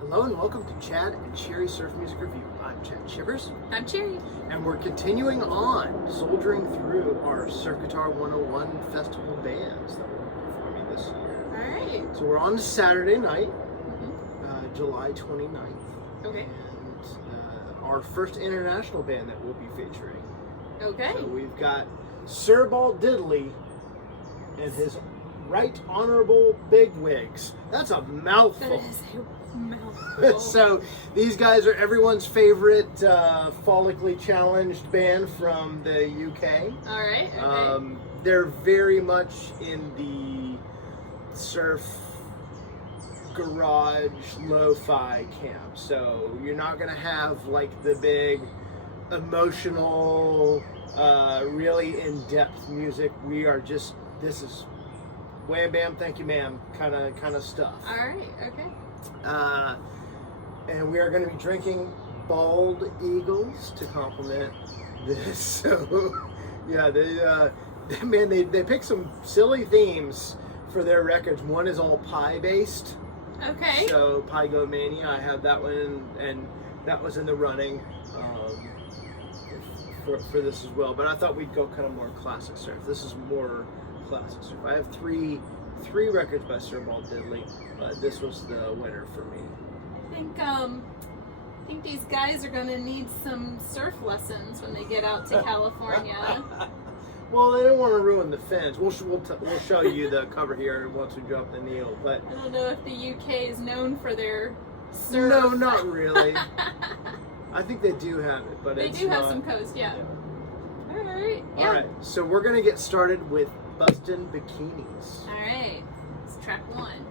Hello and welcome to Chad and Cherry Surf Music Review. I'm Chad Shivers. I'm Cherry. And we're continuing on, soldiering through our Surf Guitar 101 festival bands that we're performing this year. Alright. So we're on Saturday night, July 29th. Okay. And our first international band that we'll be featuring. Okay. So we've got Diddley and his Right Honourable Big Wigs. That's a mouthful. That is a mouthful. So these guys are everyone's favorite follicly challenged band from the UK. Alright, okay. They're very much in the surf garage lo-fi camp. So you're not gonna have like the big emotional, really in-depth music. We are just, this is wham bam thank you ma'am kind of stuff. Alright, okay. And we are going to be drinking Bald Eagles to complement this. So yeah, they pick some silly themes for their records. One is all pie based. Okay. So Pie Go Mania, I have that one, and that was in the running for this as well. But I thought we'd go kind of more classic surf. This is more classic surf. I have three records by Sir Bald Diddley, but this was the winner for me. I think these guys are gonna need some surf lessons when they get out to California. Well, they don't want to ruin the fins. We'll show you the cover here once we drop the needle. But I don't know if the UK is known for their surf. No, not really. I think they do have it, but they do have some coast, yeah. Alright. Yeah. Alright, so we're gonna get started with Bustin Bikinis. Alright. It's track 1.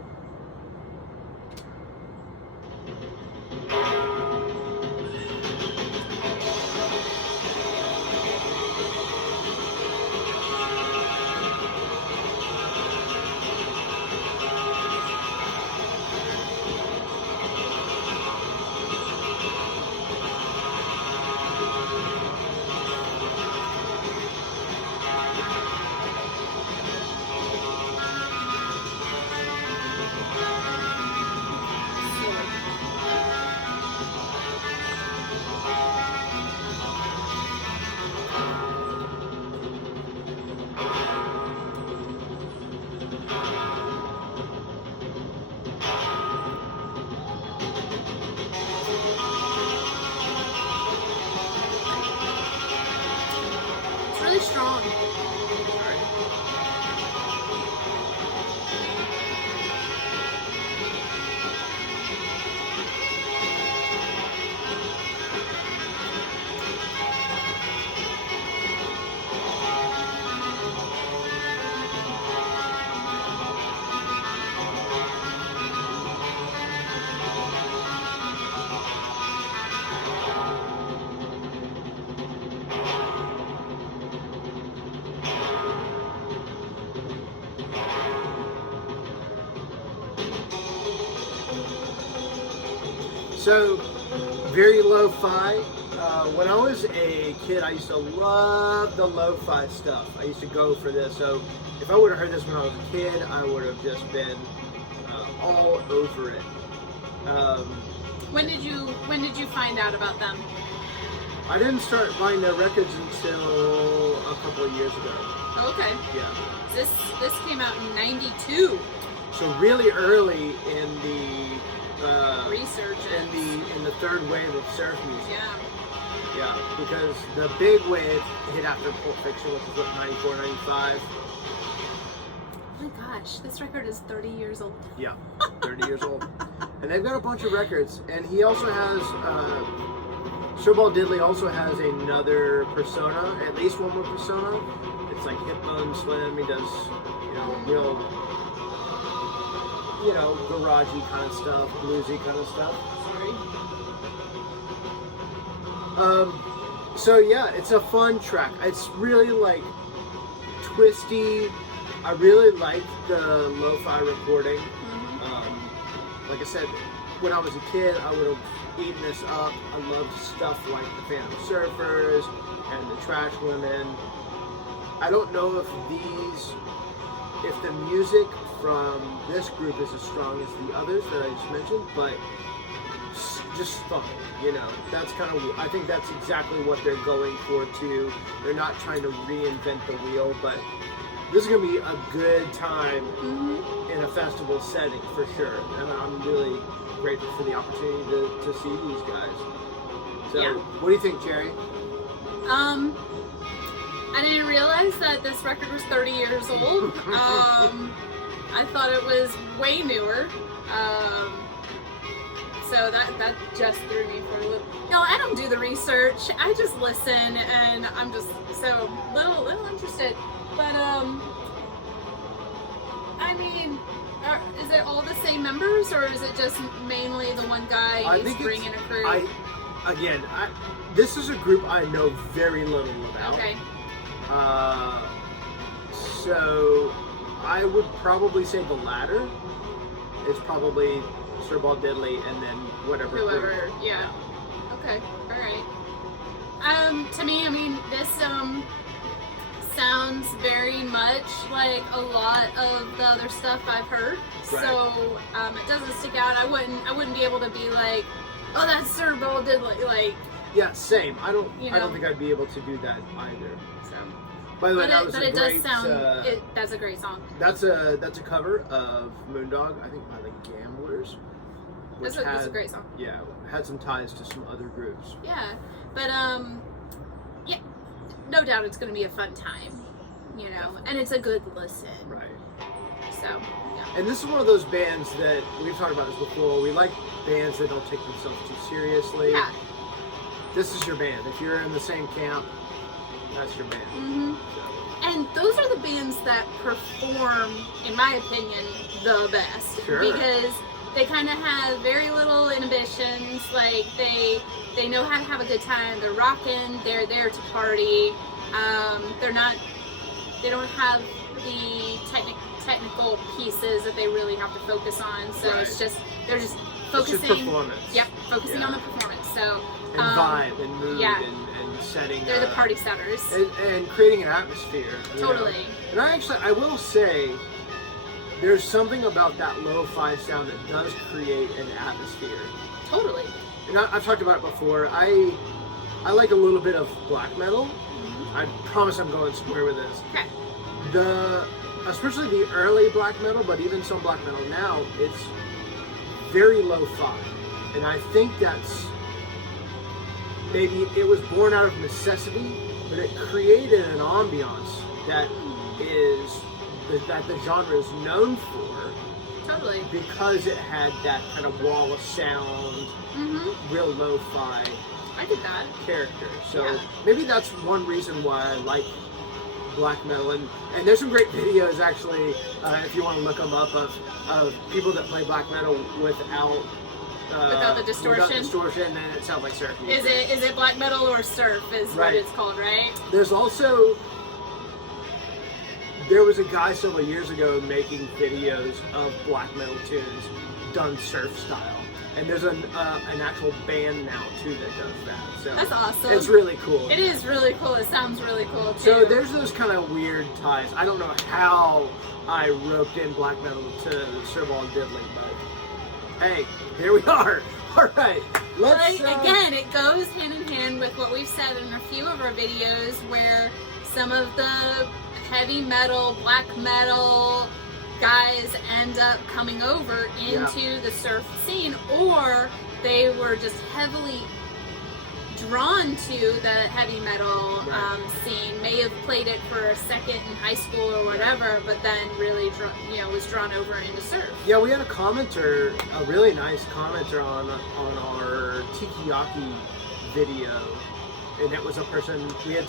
Really strong. So, very lo-fi. When I was a kid, I used to love the lo-fi stuff. I used to go for this. So, if I would have heard this when I was a kid, I would have just been all over it. When did you find out about them? I didn't start buying their records until a couple of years ago. Oh, okay. Yeah. This came out in '92. So really early in the Research in the third wave of surf music. Yeah. Yeah, because the big wave hit after Pulp Fiction, which was what, 94, 95. Oh my gosh, this record is 30 years old. Yeah, 30 years old. And they've got a bunch of records. And he also has, Sir Bald Diddley also has another persona, at least one more persona. It's like hip bone slim. He does, real, garagey kind of stuff, bluesy kind of stuff. Sorry. So yeah, it's a fun track. It's really like twisty. I really like the lo-fi recording. Mm-hmm. Like I said, when I was a kid, I would have eaten this up. I loved stuff like the Phantom Surfers and the Trash Women. I don't know if the music from this group is as strong as the others that I just mentioned, but just fun, you know. That's kind of, I think that's exactly what they're going for too. They're not trying to reinvent the wheel, but this is going to be a good time in a festival setting for sure. And I'm really grateful for the opportunity to see these guys. So, what do you think, Jerry? I didn't realize that this record was 30 years old. I thought it was way newer. So that just threw me for a loop. No, I don't do the research. I just listen, and I'm just so little interested. But I mean, is it all the same members, or is it just mainly the one guy is bringing a crew? This is a group I know very little about. Okay. So I would probably say the latter. It's probably Diddley and then whoever. Yeah. Okay. All right. To me, I mean, this sounds very much like a lot of the other stuff I've heard. Right. So it doesn't stick out. I wouldn't be able to be like, oh, that's Diddley. Like. Yeah, same. I don't think I'd be able to do that either. So. By the way, that was but a it great. Does sound. That's a great song. That's a cover of Moondog, I think by the Gamblers. That's a great song. Yeah, had some ties to some other groups. Yeah, but yeah, no doubt it's going to be a fun time, you know, and it's a good listen. Right. So, yeah. And this is one of those bands that we've talked about this before. We like bands that don't take themselves too seriously. Yeah. This is your band. If you're in the same camp, that's your band. Mm-hmm. So. And those are the bands that perform, in my opinion, the best. Sure. Because they kind of have very little inhibitions. Like they know how to have a good time. They're rocking. They're there to party. They don't have the technical pieces that they really have to focus on. So Right. they're just focusing. It's just performance. Yep, focusing on the performance. So and vibe and mood yeah. and setting. They're the party setters. And creating an atmosphere. Totally. You know? And I will say, there's something about that lo-fi sound that does create an atmosphere. Totally. And I've talked about it before. I like a little bit of black metal. Mm-hmm. I promise I'm going somewhere with this. Okay. Especially the early black metal, but even some black metal now, it's very lo-fi. And I think that's maybe it was born out of necessity, but it created an ambiance that the genre is known for. Totally. Because it had that kind of wall of sound, real lo-fi I did that. character. So Yeah. maybe that's one reason why I like black metal. And there's some great videos actually, if you want to look them up, of people that play black metal without the distortion. Without distortion, then it sounds like surf music. Is it black metal or surf? Is Right. what it's called, right? There was a guy several years ago making videos of black metal tunes done surf style, and there's an actual band now too that does that. So That's awesome. It's really cool. It is really cool. It sounds really cool too. So there's those kind of weird ties. I don't know how I roped in black metal to Diddley, but hey, here we are. All right, let's. Again, it goes hand in hand with what we've said in a few of our videos, where some of the heavy metal, black metal guys end up coming over into the surf scene, or they were just heavily drawn to the heavy metal scene, may have played it for a second in high school or whatever, but then really was drawn over into surf. Yeah, we had a really nice commenter on our Tikiyaki video. And it was a person, we had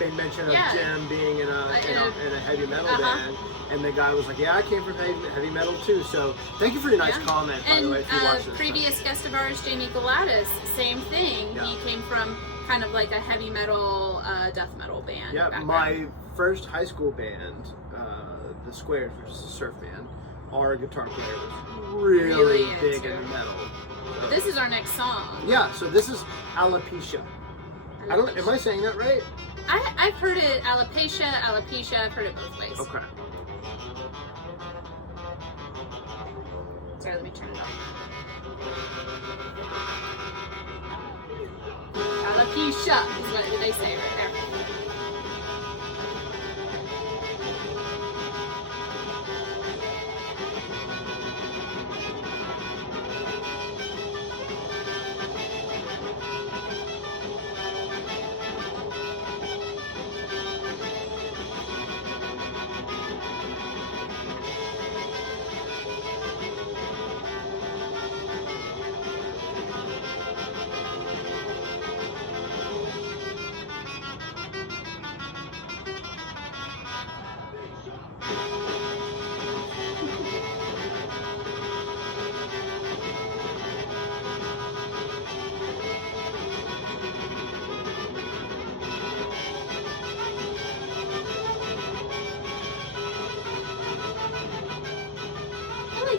made mention of Jim being in a heavy metal band, and the guy was like, yeah, I came from heavy metal too, so thank you for your nice comment, by the way, if you watched this. Previous guest of ours, Jamie Galatis, same thing. Yeah. He came from kind of like a heavy metal, death metal band. Yeah, background. My first high school band, the Squares, which is a surf band, our guitar player was really big into metal. So. But this is our next song. Yeah, so this is Alopecia. Am I saying that right? I've heard it alopecia, I've heard it both ways. Okay. Sorry, let me turn it off. Alopecia is what they say right there.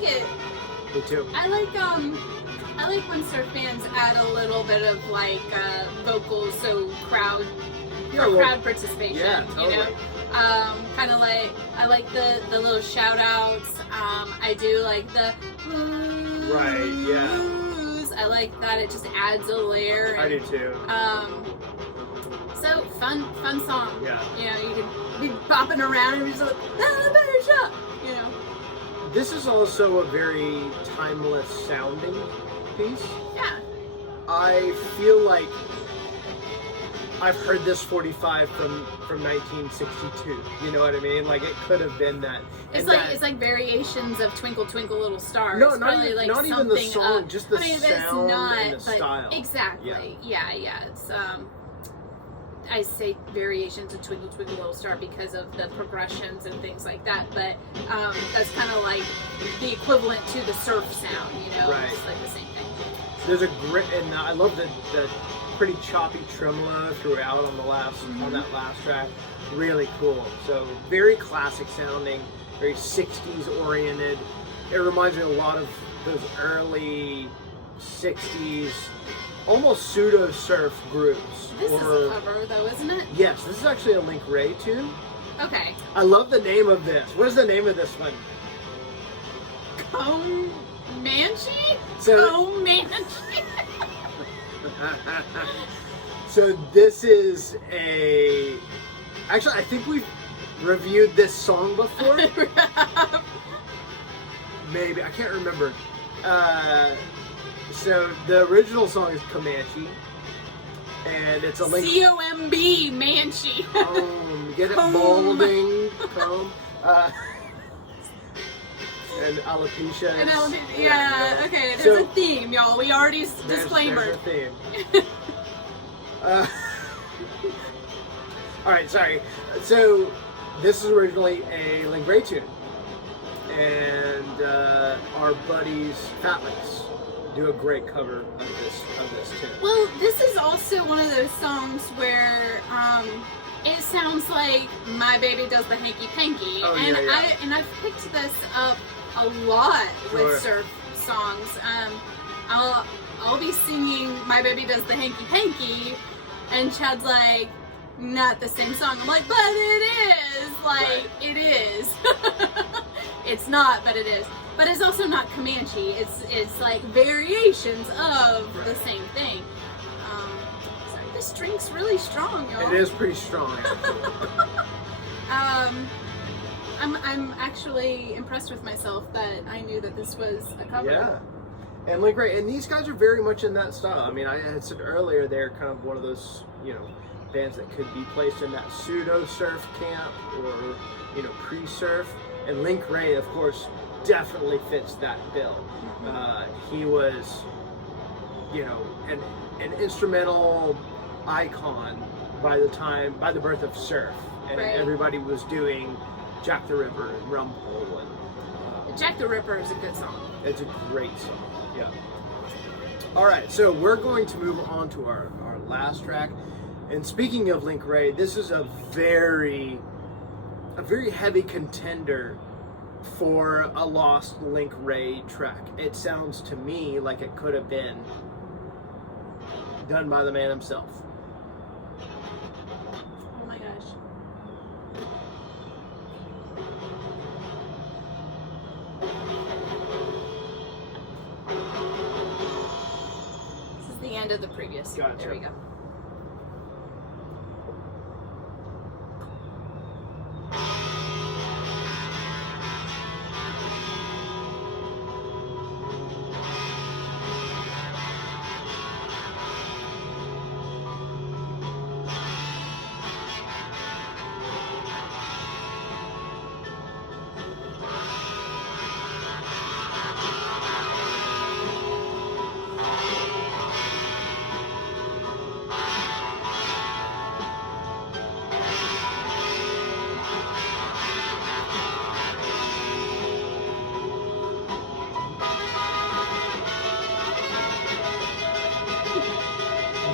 It. Me too. I like when surf bands add a little bit of like vocals, so crowd participation. Yeah, totally. You know, kind of like I like the little shout outs. I do like the right. Yeah. I like that. It just adds a layer. I do too. So fun song. Yeah. You know, you can be bopping around and just like better shot. You know. This is also a very timeless sounding piece. Yeah. I feel like I've heard this 45 from 1962. You know what I mean? Like it could have been that. It's like variations of Twinkle Twinkle Little Star. No, it's not even the song, just the sound and the style. Exactly. Yeah. It's I say variations of Twinkle Twinkle Little Star because of the progressions and things like that, but that's kind of like the equivalent to the surf sound, you know? Right. It's like the same thing. There's a great, and I love the pretty choppy tremolo throughout on the last on that last track. Really cool. So very classic sounding, very 60s oriented. It reminds me a lot of those early 60s, almost pseudo surf groups. This is a cover though, isn't it? Yes, this is actually a Link Ray tune. Okay. I love the name of this. What is the name of this one? Comanche? So, Comanche. so this is a... Actually, I think we've reviewed this song before. Maybe. I can't remember. So the original song is Comanche. And it's a Link... C-O-M-B, Manchi. Get it? Comb. Balding. Comb. And Alopecia. And yeah, okay. There's a theme, y'all. We already disclaimer. There's a theme. Alright, sorry. So, this is originally a Link Ray tune. And our buddies, Fatleys, do a great cover of this tune. Well, this is also one of those songs where it sounds like My Baby Does the Hanky Panky. Oh, and yeah. I've picked this up a lot Sure. with surf songs. I'll be singing My Baby Does the Hanky Panky, and Chad's like, not the same song. I'm like, but it is. Like, Right. it is. It's not, but it is. But it's also not Comanche. It's like variations of the same thing. Sorry, this drink's really strong, y'all. It is pretty strong. I'm actually impressed with myself that I knew that this was a cover. Yeah. And Link Ray, and these guys are very much in that style. I mean, I had said earlier, they're kind of one of those, bands that could be placed in that pseudo surf camp or, pre-surf. And Link Ray, of course, definitely fits that bill. He was, an instrumental icon by the birth of surf, and Right. everybody was doing Jack the Ripper and Rumble, and Jack the Ripper is a good song. it's a great song. Yeah. All right, so we're going to move on to our last track. And speaking of Link Ray, this is a very heavy contender for a lost Link Ray track. It sounds to me like it could have been done by the man himself. Oh my gosh. This is the end of the previous. Gotcha. There we go.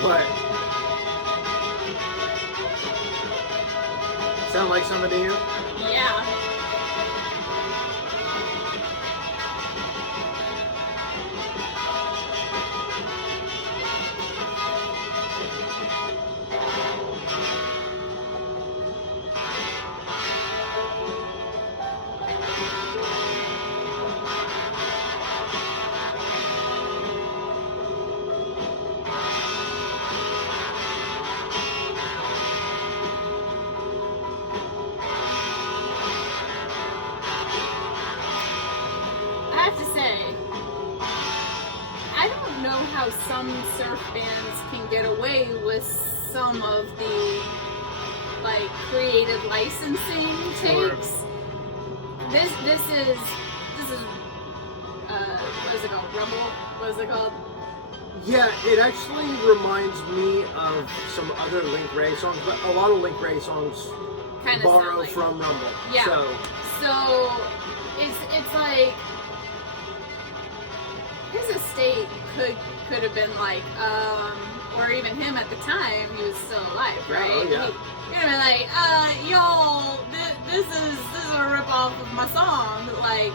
What? Sound like something to you? Yeah. How some surf bands can get away with some of the like creative licensing takes. This is what is it called? Rumble? What is it called? Yeah, it actually reminds me of some other Link Ray songs, but a lot of Link Ray songs Kind of borrow like, from Rumble. yeah. So it's like his estate could have been like, or even him at the time, he was still alive, right? Oh, yeah. He could have been like, y'all, this is a rip off of my song, like,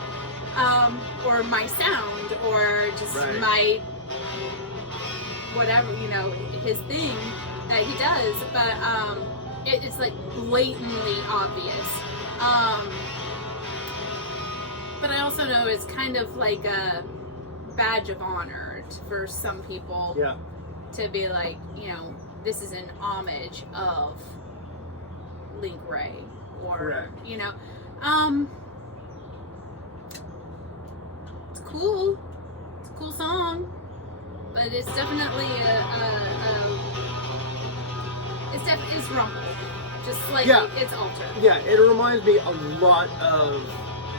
or my sound, or just right. my whatever, you know, his thing that he does, but it's like blatantly obvious. But I also know it's kind of like a badge of honor for some people, yeah, to be like, you know, this is an homage of Link Ray, or correct. You know, it's cool. It's a cool song, but it's definitely it's Rumble, just like it's altered. Yeah, it reminds me a lot of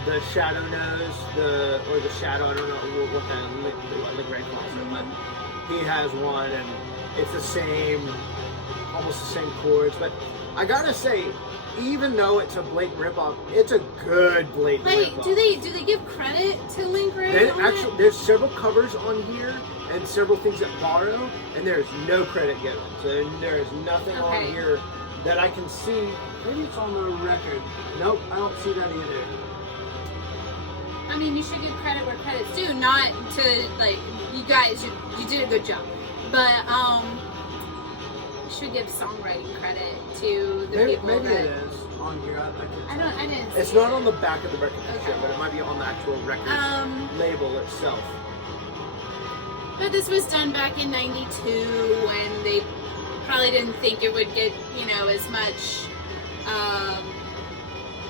the Shadow Nose, or the Shadow, I don't know what that Link Ray calls it, but he has one, and it's the same, almost the same chords. But I gotta say, even though it's a blatant ripoff, it's a good blatant ripoff. Do they give credit to Link Ray? There's several covers on here and several things that borrow, and there's no credit given. So there's nothing on here that I can see. Maybe it's on the record. Nope, I don't see that either. I mean, you should give credit where credit's due, not to, like, you guys, you did a good job, but you should give songwriting credit to the people maybe that... it is on here. I didn't see it's not on the back of the record picture, but it might be on the actual record label itself. But this was done back in '92, when they probably didn't think it would get, you know, as much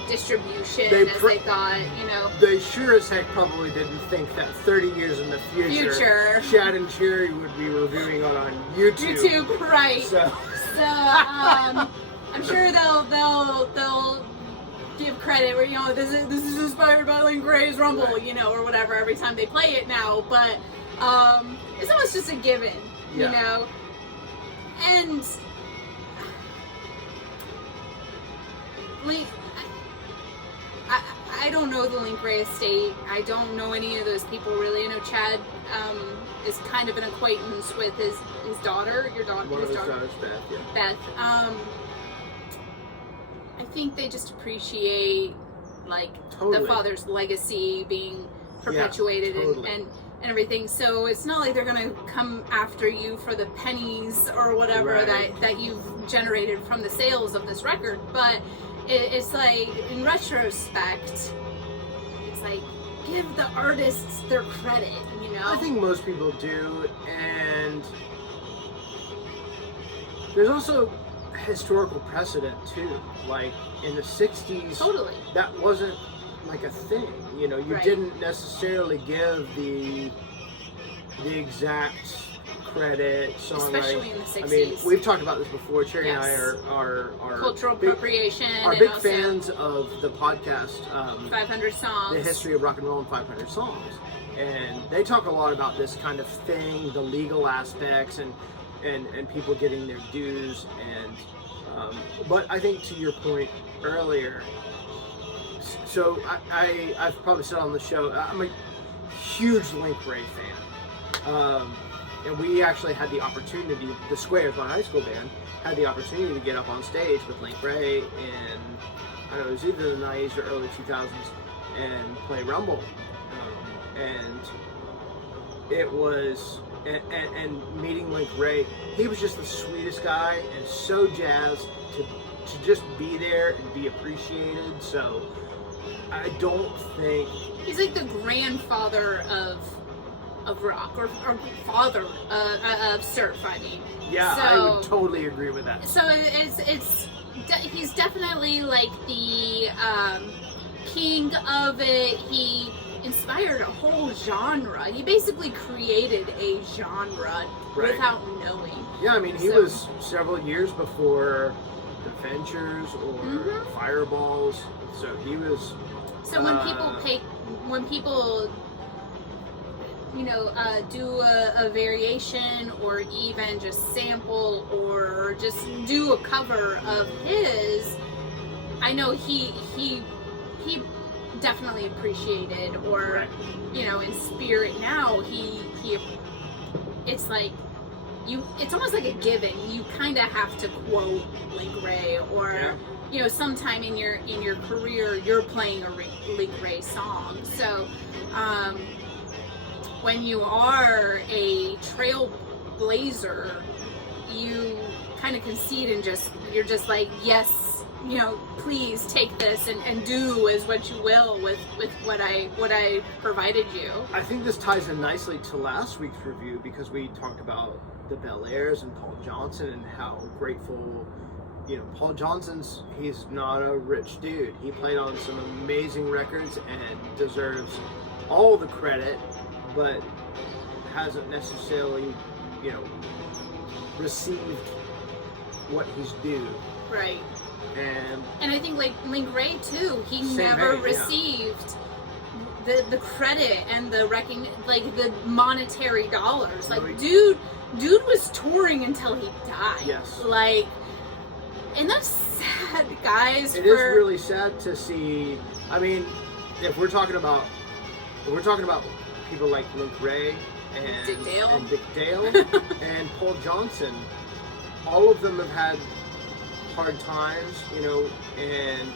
distribution as they thought, you know. They sure as heck probably didn't think that 30 years in the future Shad and Cherry would be reviewing on YouTube. YouTube, right. So I'm sure they'll give credit where, you know, this is inspired by Link Ray's Rumble, right. You know, or whatever, every time they play it now, but it's almost just a given, you know. And I don't know the Link Ray estate. I don't know any of those people really. I know Chad is kind of an acquaintance with his daughter. Your daughter, one of his daughters, Beth. Yeah. Beth. I think they just appreciate like the father's legacy being perpetuated and everything. So it's not like they're gonna come after you for the pennies or whatever that you've generated from the sales of this record, but it's like, in retrospect, it's like, give the artists their credit, you know? I think most people do, and there's also historical precedent too. Like in the 60s, that wasn't like a thing, you know, you didn't necessarily give the exact credit, especially in the 60s. I mean, we've talked about this before. Cherry and I are cultural appropriation. Are big fans of the podcast 500 Songs, the history of rock and roll in 500 songs, and they talk a lot about this kind of thing, the legal aspects, and people getting their dues. And but I think to your point earlier, so I've probably said on the show, I'm a huge Link Ray fan. And we actually had the opportunity, the Squares, my high school band, had the opportunity to get up on stage with Link Ray in, I don't know, it was either the 90s or early 2000s, and play Rumble. And it was, and meeting Link Ray, he was just the sweetest guy and so jazzed to just be there and be appreciated. So I don't think... He's like the grandfather of rock, or father of surf, I mean. Yeah, so, I would totally agree with that. So he's definitely like the king of it. He inspired a whole genre. He basically created a genre without knowing. Yeah, I mean, he was several years before the Ventures or Fireballs, so he was... So when people you know, do a variation or even just sample or just do a cover of his, I know he definitely appreciated, or you know, in spirit now he it's like it's almost like a given. You kind of have to quote Link Ray, or you know, sometime in your career you're playing a Link Ray song. So when you are a trailblazer, you kind of concede and you're just like, yes, you know, please take this and do as what you will with what I provided you. I think this ties in nicely to last week's review, because we talked about the Bel Airs and Paul Johnson and how grateful, you know, Paul Johnson's, he's not a rich dude. He played on some amazing records and deserves all the credit, but hasn't necessarily, you know, received what he's due. Right. And I think like Link Ray too, he never received the credit and the like the monetary dollars. Like dude was touring until he died. Yes. Like, and that's sad, guys. It is really sad to see. I mean, if we're talking about people like Link Ray and Dick Dale and Paul Johnson, all of them have had hard times, you know, and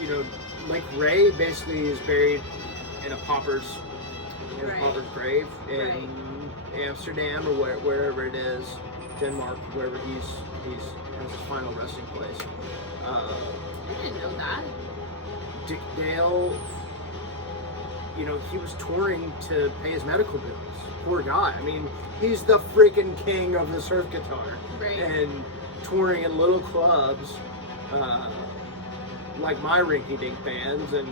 you know, Link Ray basically is buried in a pauper's grave in Amsterdam or wherever it is, Denmark, wherever he's has his final resting place. I didn't know that. Dick Dale, you know, he was touring to pay his medical bills. Poor guy. I mean, he's the freaking king of the surf guitar. Right. And touring in little clubs, like my rinky-dink bands, and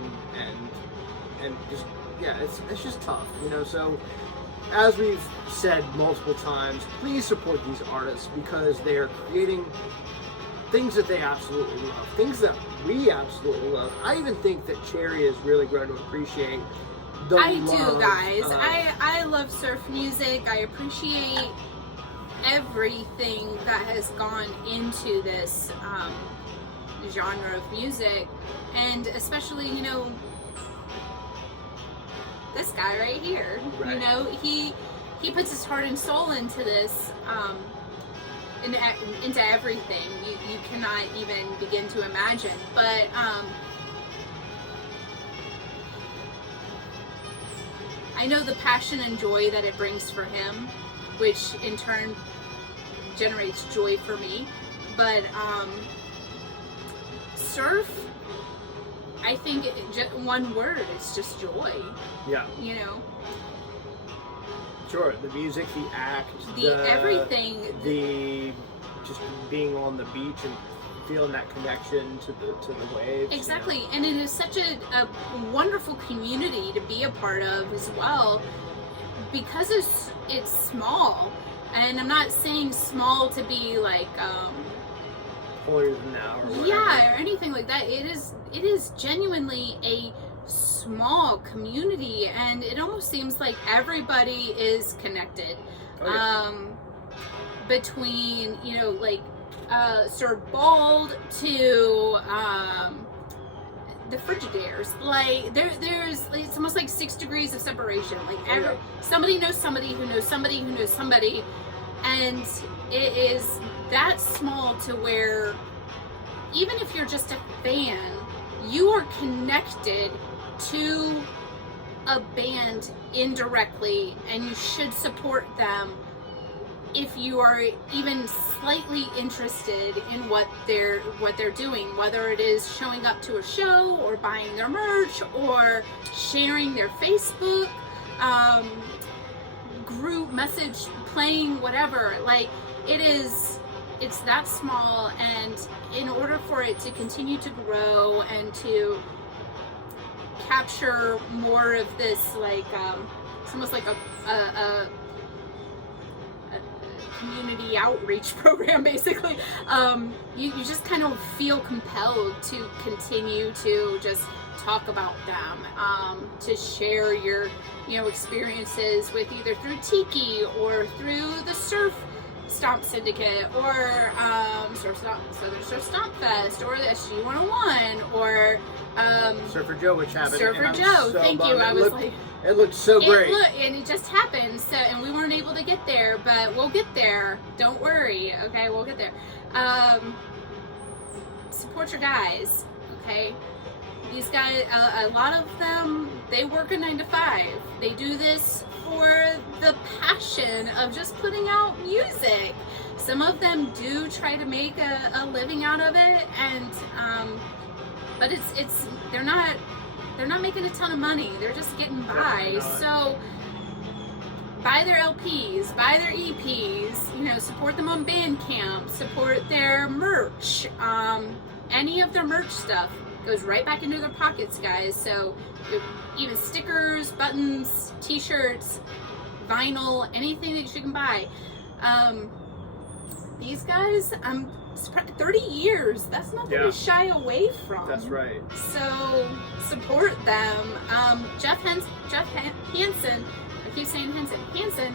just, yeah, it's just tough, you know. So, as we've said multiple times, please support these artists, because they are creating things that they absolutely love, things that we absolutely love. I even think that Cherry has really grown to appreciate the love. Do, guys. I love surf music. I appreciate everything that has gone into this genre of music, and especially, you know, this guy right here. Right. You know, he puts his heart and soul into this, into everything. You cannot even begin to imagine. But I know the passion and joy that it brings for him, which in turn generates joy for me. But surf, I think one word, it's just joy. Yeah. You know? Sure, the music, the act, everything. The just being on the beach and feeling that connection to the waves. Exactly, you know? and it is such a wonderful community to be a part of as well, because it's small, and I'm not saying small to be like holier than thou or whatever. Yeah, or anything like that. It is genuinely a small community, and it almost seems like everybody is connected. Between, you know, like Sir Bald to the Frigidaires. Like there's it's almost like 6 degrees of separation. Like somebody knows somebody who knows somebody who knows somebody, and it is that small to where even if you're just a fan, you are connected to a band indirectly, and you should support them if you are even slightly interested in what they're doing, whether it is showing up to a show or buying their merch or sharing their Facebook group message, playing whatever. Like it's that small, and in order for it to continue to grow and to capture more of this, like it's almost like a community outreach program, basically. You just kind of feel compelled to continue to just talk about them, to share your experiences with either through Tiki or through the Surf Stomp Syndicate or Southern Surf Stomp Fest or the SG 101 or Surfer Joe, which happened. Surfer Joe, so thank you. It looked so great. And it just happened. So, and we weren't able to get there, but we'll get there. Don't worry. Okay, we'll get there. Support your guys. Okay, these guys, a lot of them, they work a 9 to 5. They do this for the passion of just putting out music. Some of them do try to make a living out of it, and but they're not making a ton of money. They're just getting by. So buy their LPs, buy their EPs, support them on Bandcamp, support their merch. Any of their merch stuff goes right back into their pockets, guys. So even stickers, buttons, t-shirts, vinyl, anything that you can buy. These guys, 30 years, that's nothing to shy away from. That's right. So support them. Jeff Hansen, I keep saying Hansen,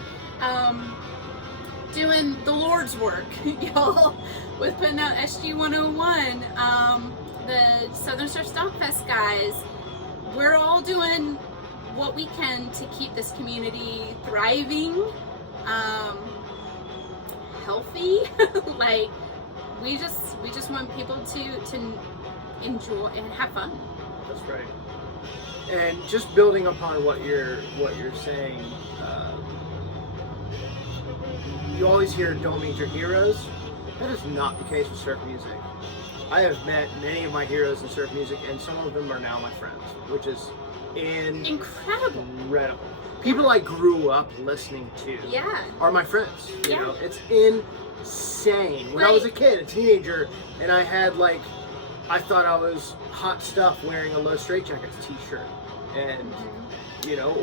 doing the Lord's work, y'all, with putting out SG 101, the Southern Surf Stomp Fest guys. We're all doing what we can to keep this community thriving, healthy. Like we just want people to enjoy and have fun. That's right. And just building upon what you're saying, you always hear "don't meet your heroes." That is not the case with surf music. I have met many of my heroes in surf music, and some of them are now my friends, which is incredible. People I grew up listening to are my friends. You know, it's insane. When I was a kid, a teenager, and I had I thought I was hot stuff wearing a Low Straitjackets t-shirt, and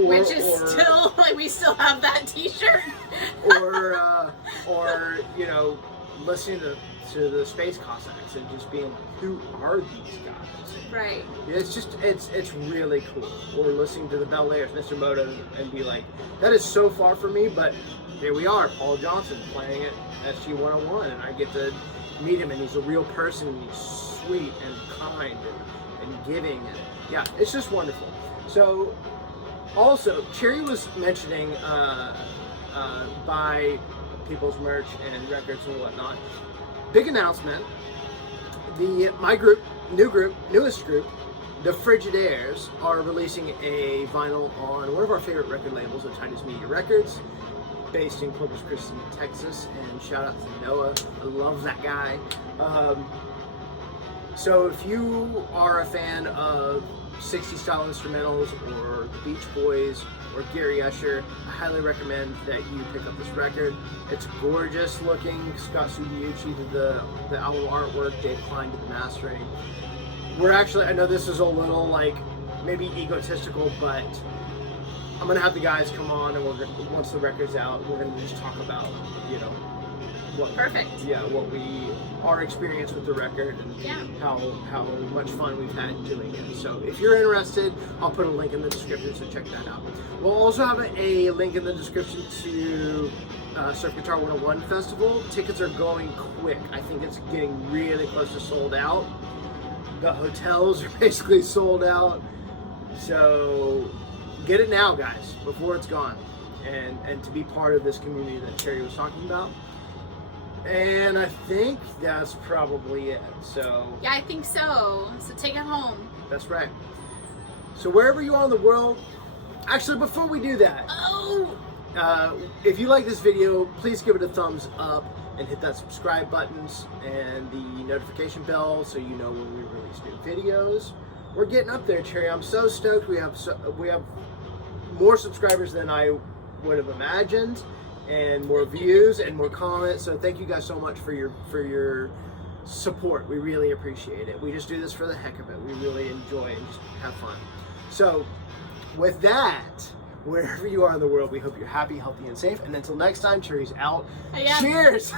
which is still we still have that t-shirt, or listening to the Space Cossacks and just being like, who are these guys? Right. It's really cool. Or listening to the Bel Airs, Mr. Moto, and be like, that is so far from me, but here we are, Paul Johnson playing at SG 101, and I get to meet him, and he's a real person, and he's sweet and kind and giving, and it's just wonderful. So, also, Cherry was mentioning buy people's merch and records and whatnot. Big announcement. Newest group, the Frigidaires, are releasing a vinyl on one of our favorite record labels, of Chinese Media Records, based in Corpus Christi, Texas. And shout out to Noah. I love that guy. So if you are a fan of 60s style instrumentals or the Beach Boys or Gary Usher, I highly recommend that you pick up this record. It's gorgeous looking. Scott Sudiucci did the album artwork, Dave Klein did the mastering. We're actually, I know this is a little maybe egotistical, but I'm gonna have the guys come on, and once the record's out, we're gonna just talk about our experience with the record and how much fun we've had doing it. So if you're interested, I'll put a link in the description, so check that out. We'll also have a link in the description to Surf Guitar 101 Festival. Tickets are going quick. I think it's getting really close to sold out. The hotels are basically sold out. So get it now, guys, before it's gone. And to be part of this community that Cherry was talking about. And I think that's probably it. So yeah, I think so. So take it home. that's right. So wherever you are in the world, actually, before we do that, if you like this video, please give it a thumbs up and hit that subscribe buttons and the notification bell so you know when we release new videos. We're getting up there, Cherry. I'm so stoked. We have more subscribers than I would have imagined, and more views and more comments. So thank you guys so much for your support. We really appreciate it. We just do this for the heck of it. We really enjoy and just have fun. So with that, wherever you are in the world, we hope you're happy, healthy, and safe. And until next time, Cherry's out. Yeah. Cheers!